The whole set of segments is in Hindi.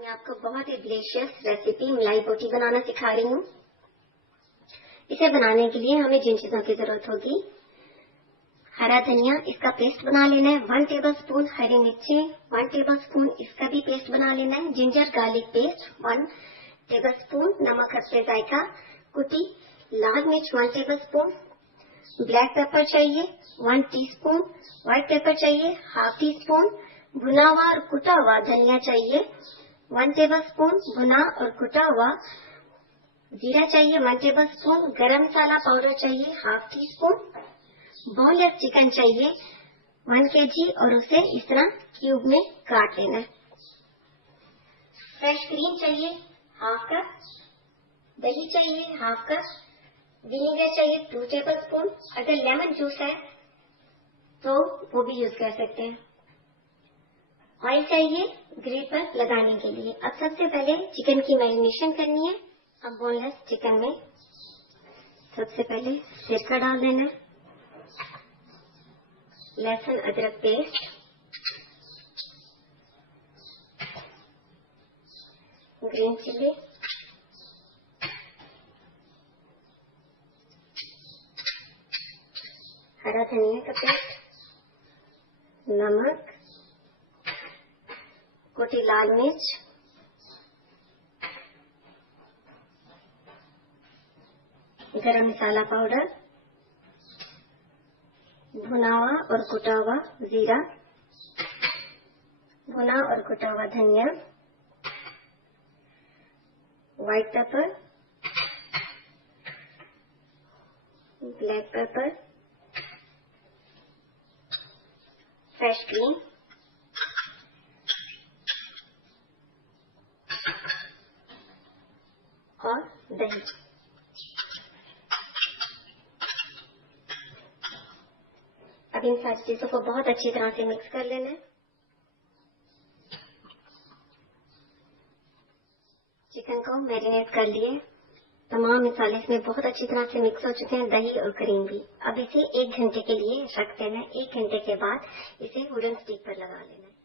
मैं आपको बहुत ही डिलीशियस रेसिपी मलाई बोटी बनाना सिखा रही हूँ। इसे बनाने के लिए हमें जिन चीजों की जरूरत होगी, हरा धनिया, इसका पेस्ट बना लेना है 1 टेबलस्पून, हरी मिर्चें 1 टेबलस्पून, इसका भी पेस्ट बना लेना है, जिंजर गार्लिक पेस्ट 1 टेबलस्पून, नमक हस्बे जायका, कुटी लाल मिर्च 1 टेबलस्पून, ब्लैक पेपर चाहिए 1 टीस्पून, व्हाइट पेपर चाहिए हाफ टी स्पून, भुना हुआ और कुटा हुआ धनिया चाहिए 1 टेबलस्पून, भुना और कुटा हुआ जीरा चाहिए 1 टेबलस्पून, गरम मसाला पाउडर चाहिए half tea spoon, boneless chicken चाहिए 1 केजी और उसे इस तरह क्यूब में काट लेना है। फ्रेश क्रीम चाहिए हाफ कप, दही चाहिए हाफ कप, विनेगर चाहिए 2 टेबलस्पून, अगर लेमन जूस है तो वो भी यूज कर सकते हैं। ऑयल चाहिए ग्रिल पर लगाने के लिए। अब सबसे पहले चिकन की मैरिनेशन करनी है। अब बोनलेस चिकन में सबसे पहले सिरका डाल देना है, लहसुन अदरक पेस्ट, ग्रीन चिली, हरा धनिया का पेस्ट, नमक, कुटी लाल मिर्च, गरम मसाला पाउडर, भुना हुआ और कुटा हुआ जीरा, भुना और कुटा हुआ धनिया, white paper, black pepper, fresh cream, और दही। अब इन सारी चीजों को बहुत अच्छी तरह से मिक्स कर लेना है। चिकन को मैरिनेट कर लिए, तमाम मसाले इसमें बहुत अच्छी तरह से मिक्स हो चुके हैं, दही और क्रीम भी। अब इसे 1 घंटे के लिए रख देना है। 1 घंटे के बाद इसे वुडन स्टिक पर लगा लेना है।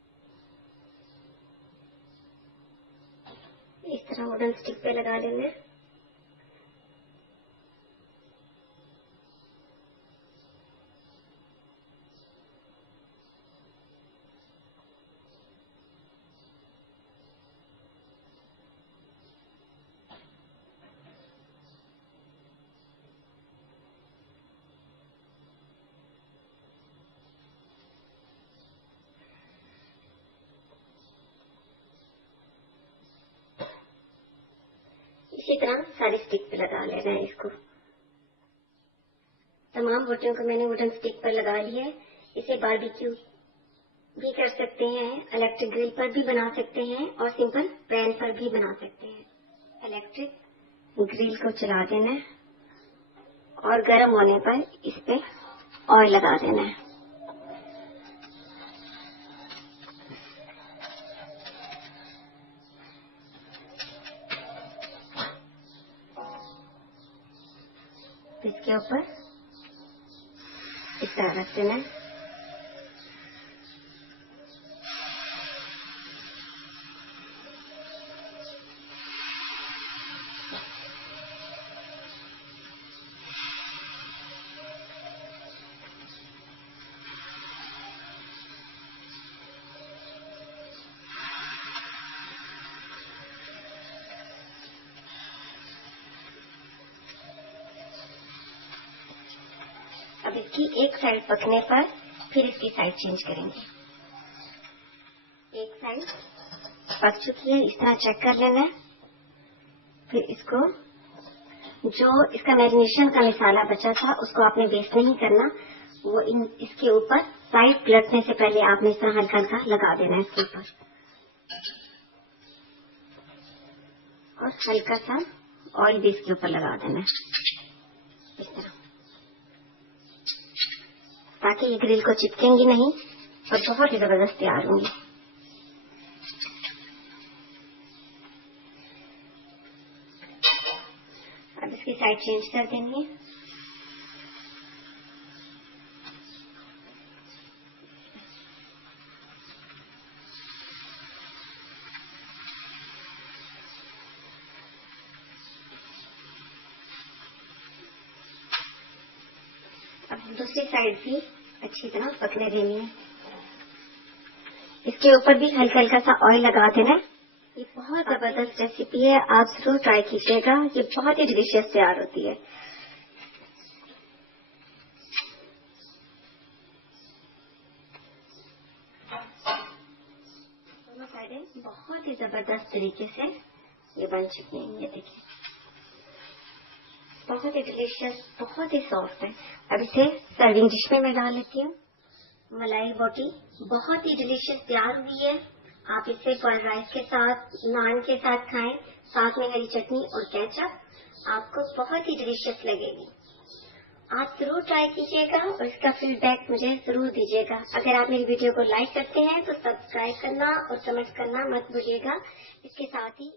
इस तरह वुडन स्टिक पे लगा लेना है। इसी तरह सारी स्टिक पे लगा लेना है इसको। तमाम बोटियों को मैंने वुडन स्टिक पर लगा लिया है। इसे बारबेक्यू भी कर सकते हैं, इलेक्ट्रिक ग्रिल पर भी बना सकते हैं और सिंपल पैन पर भी बना सकते हैं। इलेक्ट्रिक ग्रिल को चला देना है और गर्म होने पर इस पे ऑयल लगा देना है। इसके ऊपर इस तरह रख देना है। अब इसकी एक साइड पकने पर फिर इसकी साइड चेंज करेंगे। एक साइड पक चुकी है, इस तरह चेक कर लेना है। फिर इसको जो इसका मैरिनेशन का मसाला बचा था उसको आपने वेस्ट नहीं करना, वो इसके ऊपर साइड पलटने से पहले आपने इस तरह हल्का हल्का लगा देना है इसके ऊपर, और हल्का सा ऑयल भी इसके ऊपर लगा देना है इस तरह, ताकि ये ग्रिल को चिपकेंगी नहीं और बहुत ही जबरदस्त तैयार होंगी। अब इसकी साइड चेंज कर देनी है। अब दूसरी साइड भी अच्छी तरह पकने देनी है। इसके ऊपर भी हल्का हल्का सा ऑयल लगा देना है। ये बहुत जबरदस्त रेसिपी है, आप जरूर ट्राई कीजिएगा। ये बहुत ही डिलीशियस तैयार होती है। दोनों साइडें बहुत ही जबरदस्त तरीके से ये बन चुकी हैं। ये देखिए, बहुत ही डिलीशियस, बहुत ही सॉफ्ट है। अब इसे सर्विंग डिश में मैं डाल लेती हूँ। मलाई बोटी बहुत ही डिलीशियस तैयार हुई है। आप इसे बॉइल्ड राइस के साथ, नान के साथ खाएं, साथ में हरी चटनी और केचप, आपको बहुत ही डिलीशियस लगेगी। आप जरूर ट्राई कीजिएगा और इसका फीडबैक मुझे जरूर दीजिएगा। अगर आप मेरी वीडियो को लाइक करते हैं तो सब्सक्राइब करना और कमेंट करना मत भूलिएगा। इसके साथ ही